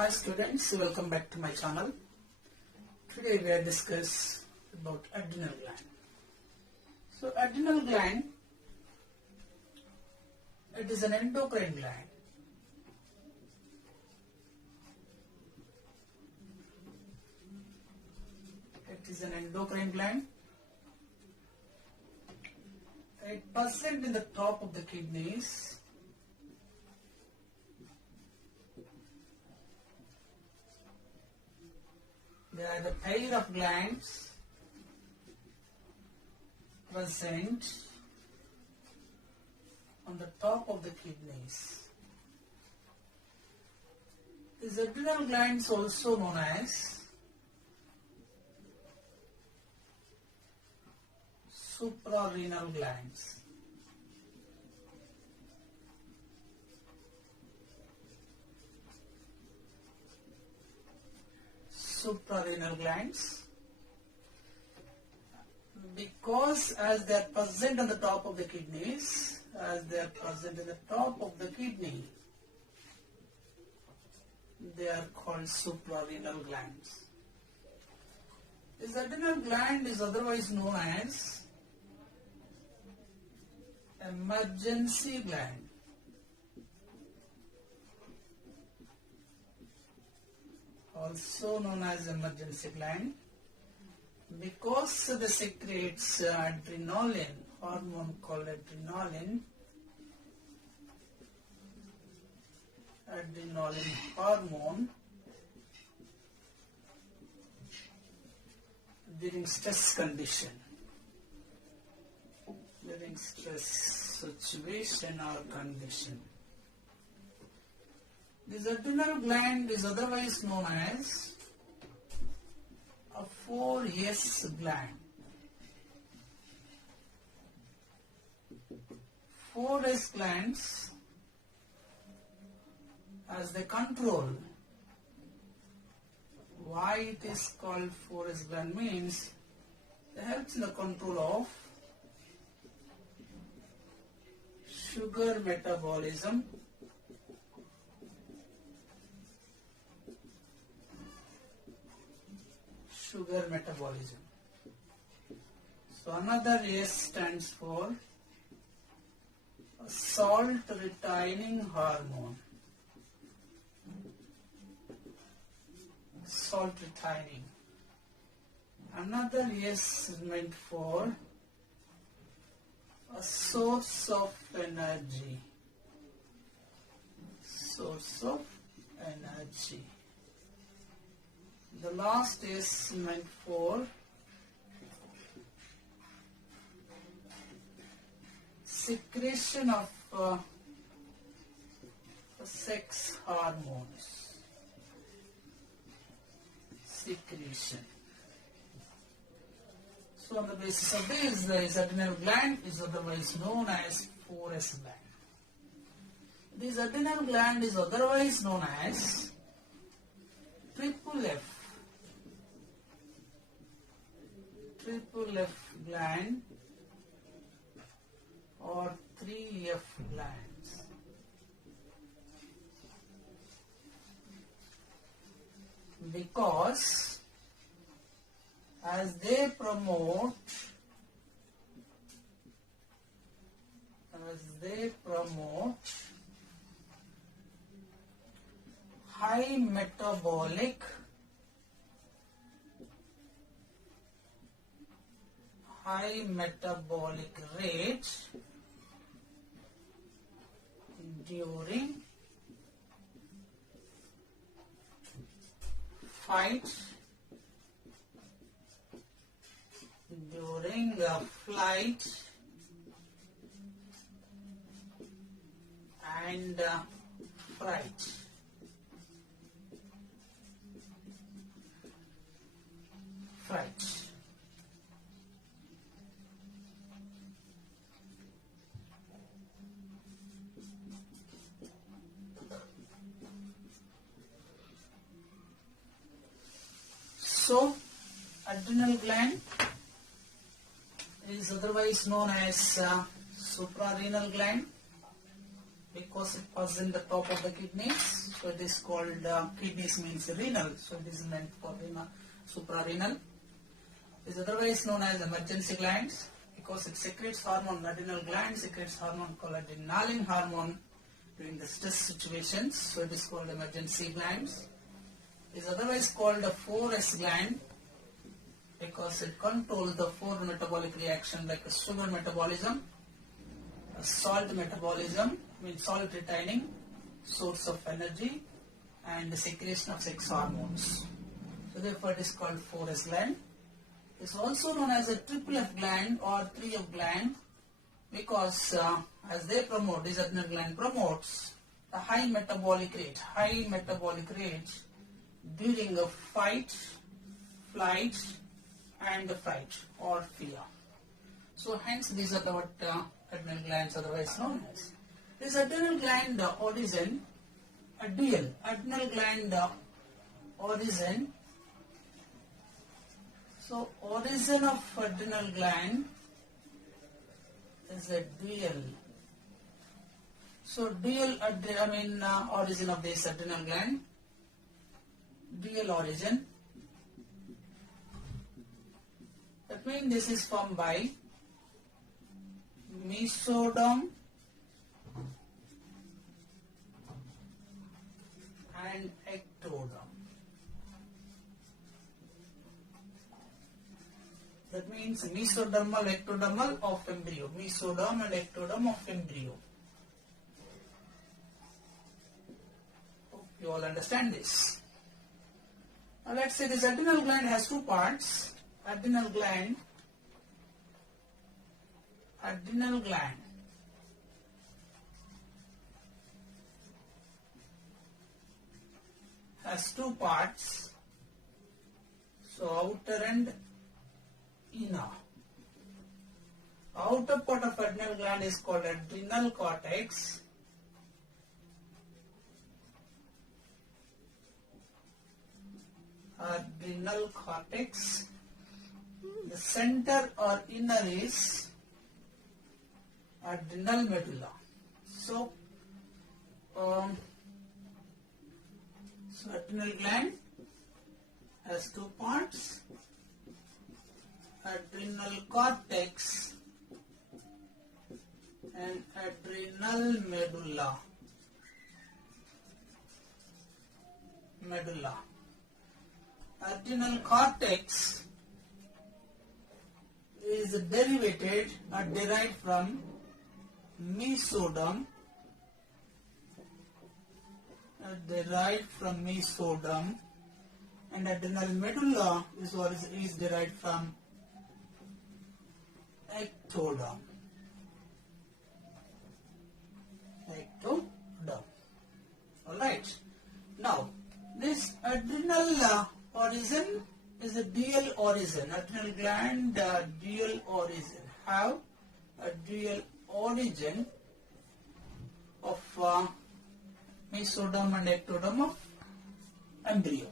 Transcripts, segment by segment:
Hi students, welcome back to my channel. Today we are discuss about adrenal gland. So adrenal gland, it is an endocrine gland. It is an endocrine gland. It present in the top of the kidneys. There are the pair of glands present on the top of the kidneys. These adrenal glands also known as suprarenal glands. Suprarenal glands, because as they are present on the top of the kidneys, they are called suprarenal glands. This adrenal gland is otherwise known as emergency gland. Also known as emergency gland because they secretes adrenaline hormone called adrenaline hormone during stress condition, during stress situation or condition. This adrenal gland is otherwise known as a 4S gland. 4S glands, as they control. Why it is called 4S gland means it helps in the control of sugar metabolism, So another S stands for salt retaining hormone. Salt retaining. Another S is meant for a source of energy. Source of energy. The last is meant for secretion of sex hormones. Secretion. So on the basis of this, the adrenal gland is otherwise known as 4S gland. This adrenal gland is otherwise known as triple F gland or 3F glands. Because as they promote high metabolic rate during fight, during flight and fright. So, adrenal gland is otherwise known as suprarenal gland because because it was in the top of the kidneys. So it is called, kidneys means renal, so it is meant for renal, suprarenal. It is otherwise known as emergency glands because it secretes hormone. Adrenal gland secretes hormone called adrenaline hormone during the stress situations, so it is called emergency glands. It is otherwise called a 4S gland because it controls the 4 metabolic reactions like a sugar metabolism, a salt metabolism, means salt retaining, source of energy, and the secretion of sex hormones. So therefore it is called 4S gland. It is also known as a triple F gland or 3F gland because as they promote, this adrenal gland promotes the high metabolic rate during a fight, flight, and fright or fear. So hence these are what adrenal glands otherwise known as. This adrenal gland origin, a dual adrenal gland origin. So origin of adrenal gland is a dual. So dual origin of this adrenal gland, dual origin. That means this is formed by mesoderm and ectoderm. That means mesodermal, ectodermal of embryo. Mesoderm and ectoderm of embryo. Hope you all understand this. Now let's say this adrenal gland has two parts. Adrenal gland has two parts. So outer and inner. Outer part of adrenal gland is called adrenal cortex. Adrenal cortex. The center or inner is adrenal medulla. So adrenal gland has two parts. Adrenal cortex and adrenal medulla. Adrenal cortex is derived or derived from mesoderm. And adrenal medulla is derived from ectoderm. Alright. Now, this adrenal origin is a dual origin. Adrenal gland dual origin. Have a dual origin of mesoderm and ectoderm of embryo.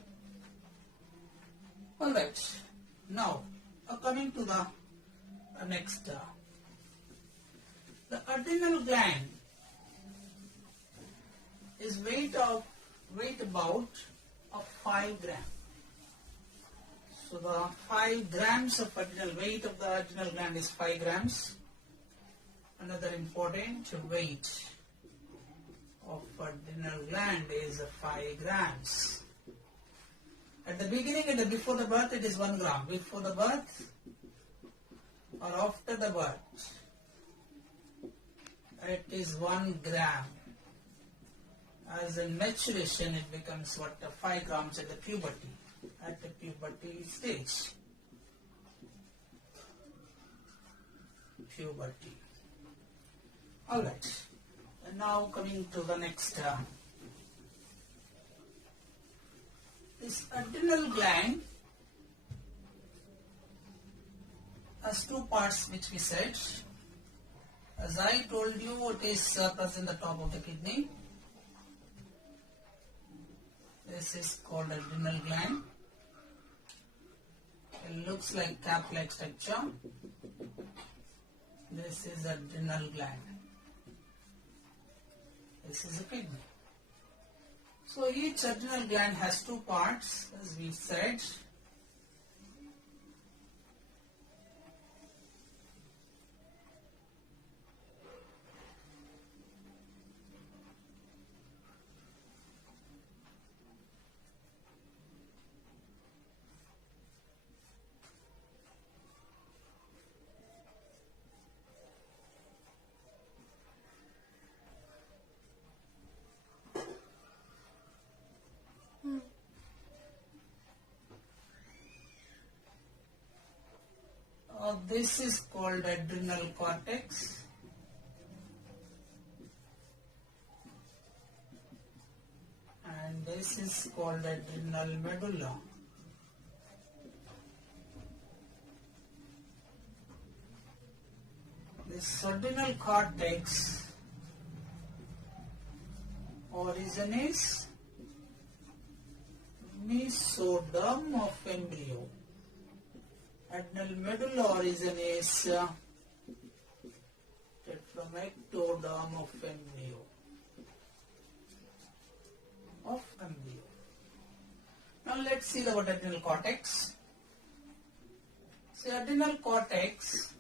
Alright. Now, coming to the next. The adrenal gland is weight about of 5 grams. So the 5 grams of adrenal weight of the adrenal gland is 5 grams. Another important weight of adrenal gland is 5 grams. At the beginning and before the birth it is 1 gram. Before the birth or after the birth it is 1 gram. As in maturation it becomes 5 grams at the puberty. At the puberty stage. Alright. And now coming to the next. This adrenal gland has 2 parts which we said. As I told you, it is present at the top of the kidney. This is called adrenal gland. It looks like cap-like structure. This is adrenal gland. This is a kidney. So each adrenal gland has two parts, as we said. This is called adrenal cortex. And this is called adrenal medulla. This adrenal cortex origin is mesoderm of embryo. Adrenal medulla origin is from ectoderm of embryo. Now let's see about adrenal cortex. So adrenal cortex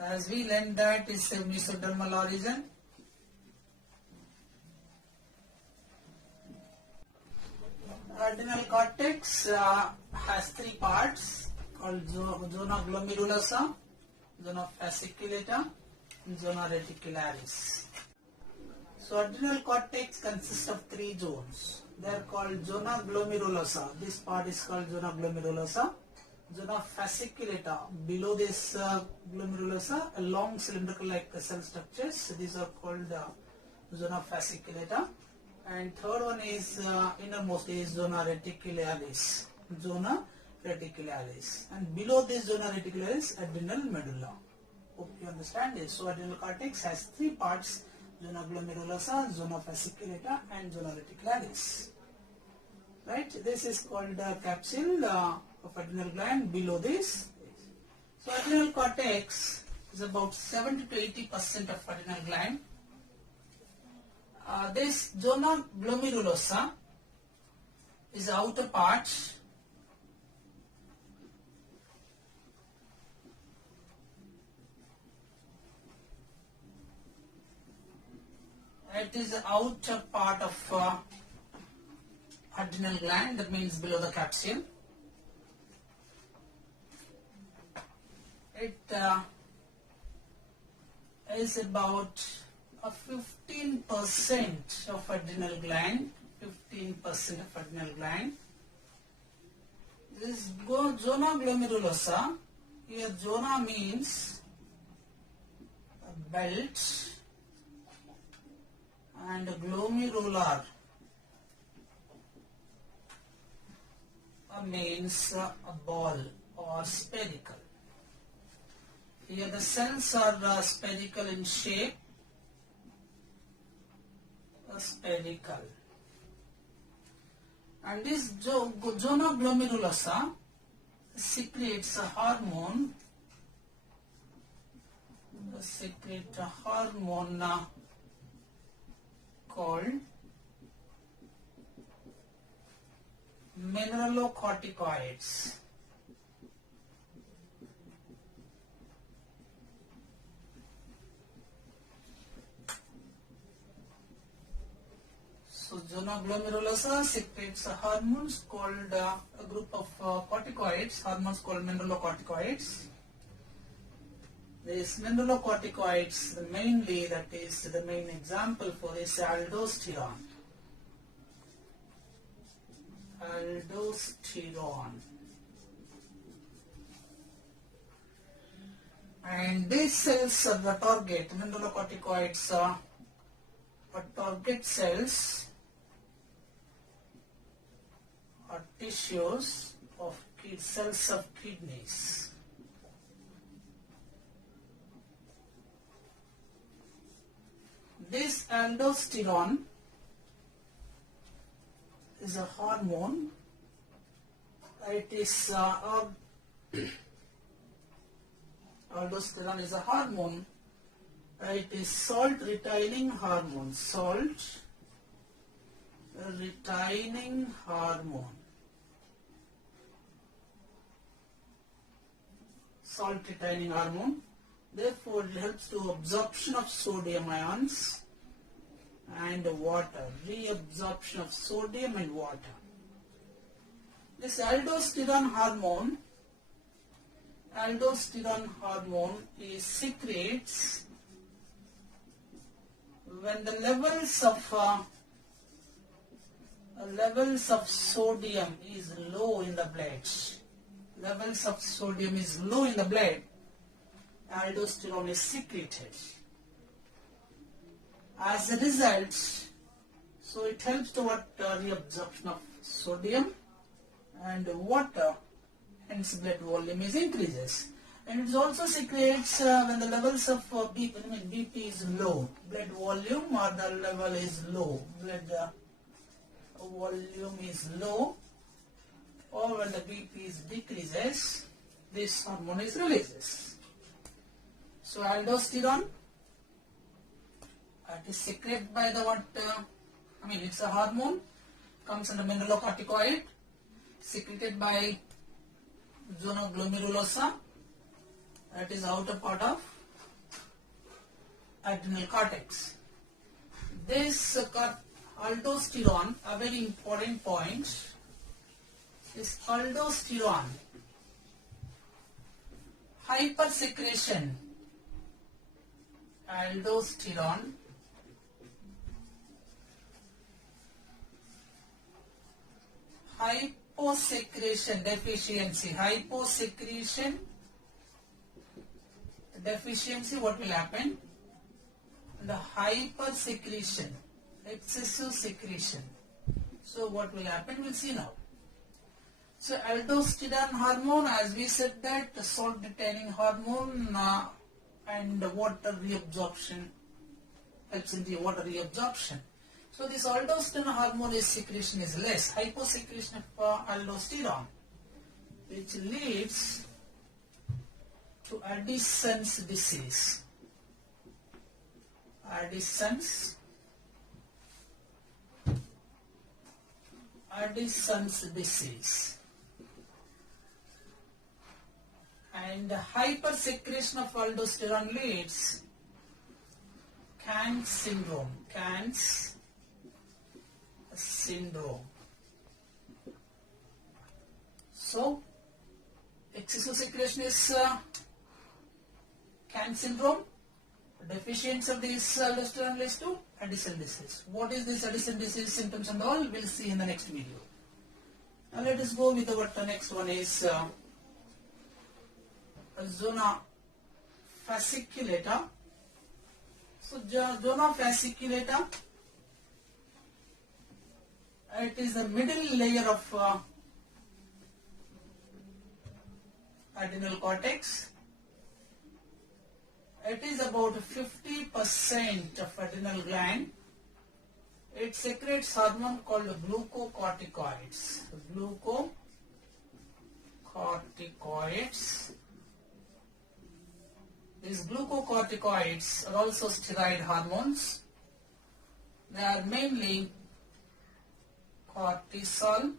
as we learned that is a mesodermal origin. Adrenal cortex has three parts called zona glomerulosa, zona fasciculata, and zona reticularis. So adrenal cortex consists of three zones. They are called zona glomerulosa. This part is called zona glomerulosa. Zona fasciculata, below this glomerulosa, a long cylindrical-like cell structures. These are called zona fasciculata. And third one is innermost is zona reticularis. Zona reticularis. And below this zona reticularis, adrenal medulla. Hope you understand this. So adrenal cortex has three parts: zona glomerulosa, zona fasciculata, and zona reticularis. Right? This is called the capsule of adrenal gland. Below this. So adrenal cortex is about 70 to 80% of adrenal gland. This zona glomerulosa is the outer part. It is the outer part of adrenal gland, that means below the capsule. It is about 15% of adrenal gland. 15% of adrenal gland. This zona glomerulosa. Here zona means a belt and glomerular means a ball or spherical. Here the cells are spherical in shape. Spherical. And this zona glomerulosa secretes a hormone. Secrete a hormone called Mineralocorticoids. So zona glomerulosa secretes hormones called a group of corticoids, hormones called mineralocorticoids. These mineralocorticoids, mainly, that is the main example for this aldosterone. Aldosterone. And these cells are the target. Mineralocorticoids are target cells or tissues of cells of kidneys. This aldosterone is a hormone. It is Aldosterone is a hormone. It is salt retaining hormone. Salt retaining hormone. Salt retaining hormone. Therefore, it helps to absorption of sodium ions and water. Reabsorption of sodium and water. This aldosterone hormone is secretes when the levels of sodium is low in the blood. Levels of sodium is low in the blood. Aldosterone is secreted. As a result, so it helps toward reabsorption of sodium and water, hence blood volume is increases. And it also secretes when the levels of BP is low, blood volume or the level is low, blood volume is low, or when the BP is decreases, this hormone is releases. So aldosterone, it is secreted by the it's a hormone, comes under mineralocorticoid, secreted by zona glomerulosa, that is outer part of adrenal cortex. This aldosterone, a very important point, is aldosterone hypersecretion. Aldosterone hyposecretion deficiency, what will happen? The hypersecretion, excessive secretion. So what will happen? We'll see now. So aldosterone hormone, as we said, that the salt retaining hormone and water reabsorption, helps in the water reabsorption. So this aldosterone hormone secretion is less, hyposecretion of aldosterone, which leads to Addison's disease. Addison's disease. And hypersecretion of aldosterone leads Can's syndrome. Can's syndrome. So, excessive secretion is Can's syndrome. Deficiency of this aldosterone leads to Addison disease. What is this Addison disease, symptoms and all? We'll see in the next video. Now let us go with our next one is zona fasciculata. So zona fasciculata, it is the middle layer of adrenal cortex. It is about 50% of adrenal gland. It secretes hormone called glucocorticoids. Glucocorticoids. These glucocorticoids are also steroid hormones. They are mainly cortisol,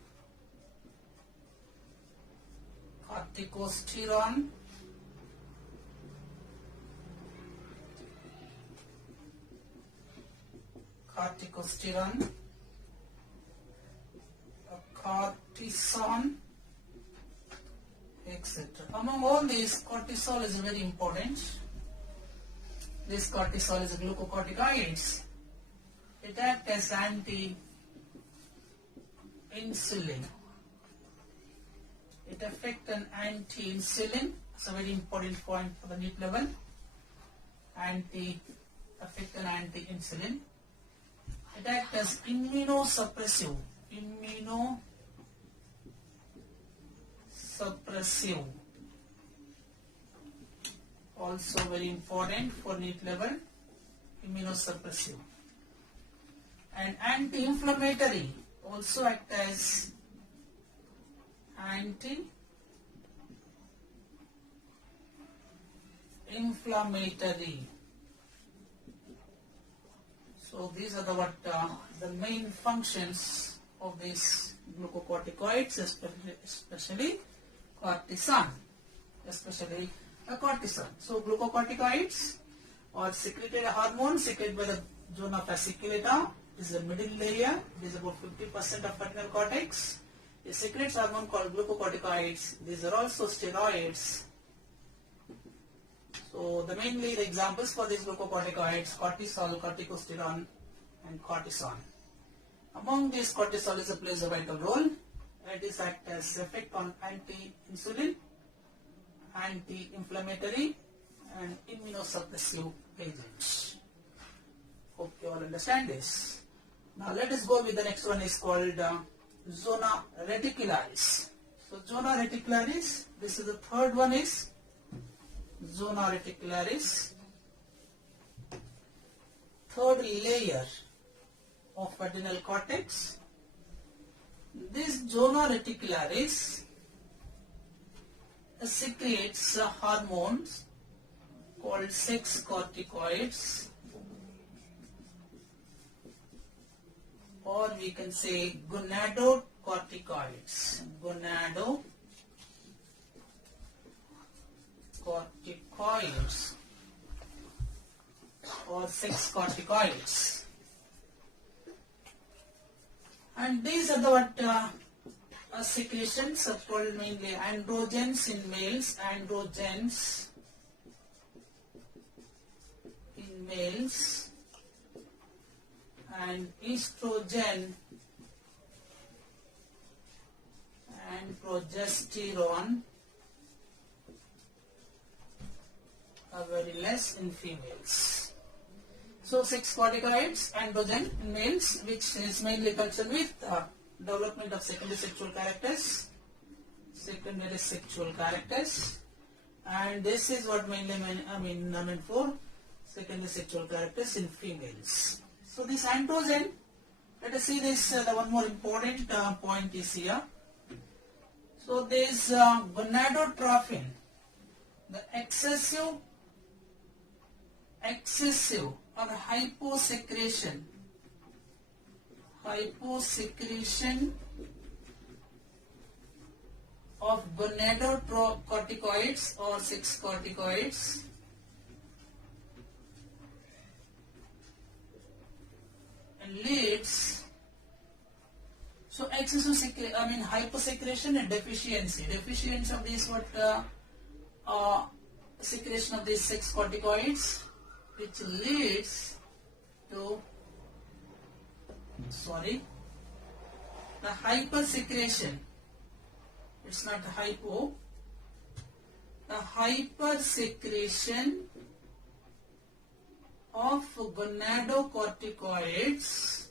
corticosterone, cortisone, etc. Among all these, cortisol is very important. This cortisol is a glucocorticoids. It acts as anti-insulin. It affects an anti-insulin. It's a very important point for the NEET level. Affect an anti-insulin. It acts as immunosuppressive. Also very important for NEET level. Immunosuppressive. And anti-inflammatory. Also act as inflammatory. So these are the main functions of these glucocorticoids, especially cortisone, especially the cortisone. So glucocorticoids are secreted hormones secreted by the zona fasciculata. This is the middle layer. It is about 50% of adrenal cortex. It secretes hormone called glucocorticoids. These are also steroids. So the mainly the examples for these glucocorticoids: cortisol, corticosterone, and cortisone. Among these, cortisol plays a vital role. It is act as effect on anti-insulin, anti-inflammatory, and immunosuppressive agents. Hope you all understand this. Now let us go with the next one is called zona reticularis. So zona reticularis, this is the third one is zona reticularis, third layer of adrenal cortex. This zona reticularis secretes hormones called sex corticoids, or we can say gonadocorticoids. Gonadocorticoids or sex corticoids. And these are the secretions are called mainly androgens in males, and estrogen and progesterone are very less in females. So sex corticoids, androgen in males, which is mainly concerned with development of secondary sexual characters, and this is what mainly meant for secondary sexual characters in females. So this androgen, let us see this, the one more important point is here. So this gonadotrophin, the excessive or hyposecretion of gonadocorticoids or sex corticoids leads, so excessive hyposecretion and deficiency of these secretion of these sex corticoids, which leads to the hypersecretion. It's not hypo. The hypersecretion of gonadocorticoids,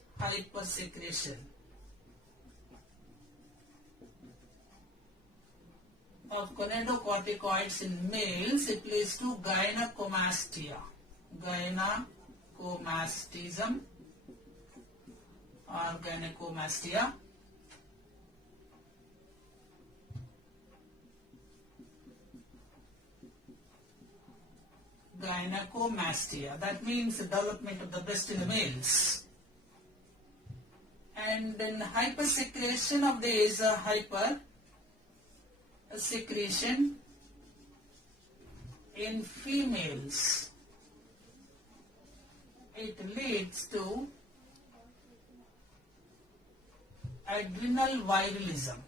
in males, it leads to gynecomastism or gynecomastia. That means the development of the breast in the males. And then hypersecretion of these hypersecretion in females, it leads to adrenal virilism.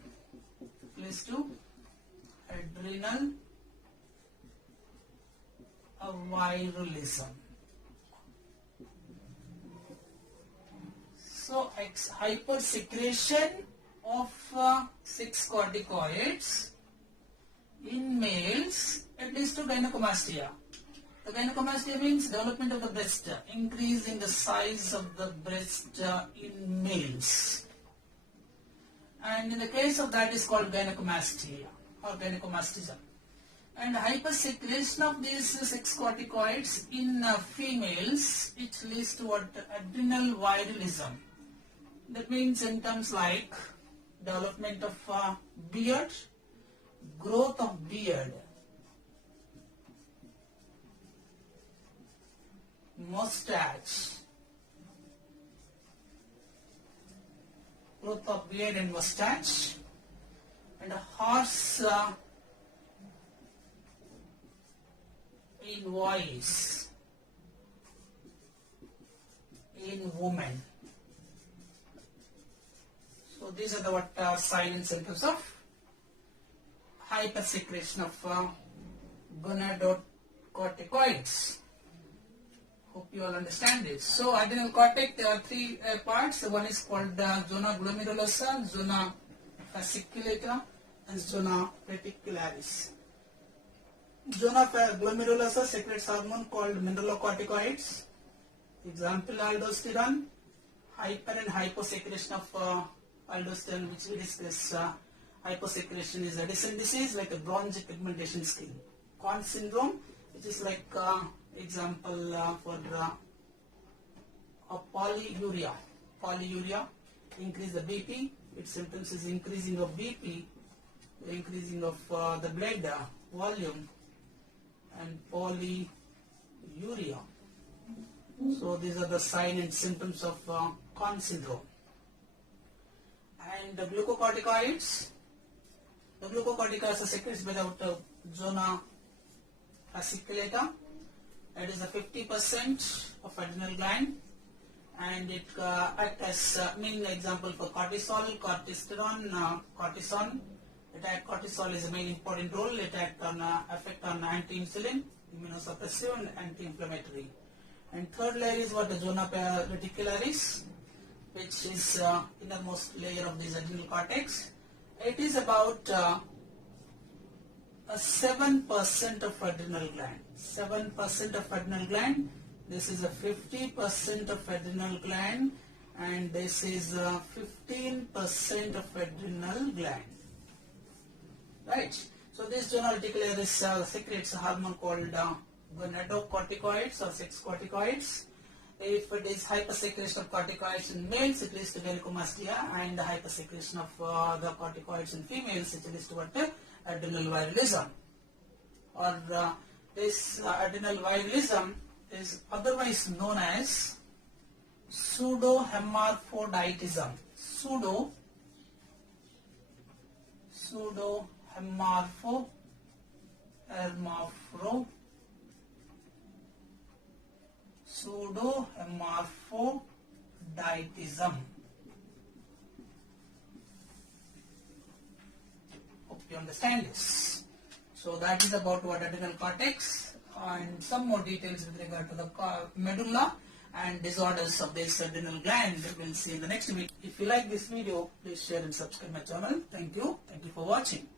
So hypersecretion of sex corticoids in males, it leads to gynecomastia. The gynecomastia means development of the breast, increase in the size of the breast in males. And in the case of that is called gynecomastia or gynecomastism. And hypersecretion of these sex corticoids in females, it leads to adrenal virilism. That means in terms like development of beard, growth of beard, mustache. Growth of beard and mustache. And a horse in voice in woman. So these are the what signs and symptoms of hypersecretion of gonadotropins. Hope you all understand this. So adrenal cortex, there are three parts. One is called zona glomerulosa, zona fasciculata, and zona reticularis. Zona glomerulosa secretes hormone called mineralocorticoids. Example, aldosterone. Hyper and hyposecretion of aldosterone, which we discuss. Hyposecretion is Addison disease, like a bronze pigmentation skin. Conn syndrome, which is like example for polyuria. Polyuria, increase the BP. Its symptoms is increasing of BP, increasing of the blood volume, and polyuria. So these are the signs and symptoms of Conn syndrome. And the glucocorticoids. The glucocorticoids are secreted by the zona fasciculata. It is a 50% of adrenal gland, and it acts as main example for cortisol, cortisterone, cortisone. Cortisol is a main important role. It affect on anti-insulin, immunosuppressive, and anti-inflammatory. And third layer is what the zona reticularis, which is innermost layer of this adrenal cortex. It is about 7% of adrenal gland. 7% of adrenal gland. This is a 50% of adrenal gland, and this is 15% of adrenal gland. Right. So this zona reticularis secretes a hormone called gonadotropins or sex corticoids. If it is hypersecretion of corticoids in males, it leads to gynecomastia, and the hypersecretion of the corticoids in females, it leads to what? Adrenal virilism. Or this adrenal virilism is otherwise known as pseudohermaphroditism. Pseudohermaphroditism. Hope you understand this. So that is about what adrenal cortex, and some more details with regard to the medulla and disorders of this adrenal gland we will see in the next video. If you like this video, please share and subscribe my channel. Thank you. Thank you for watching.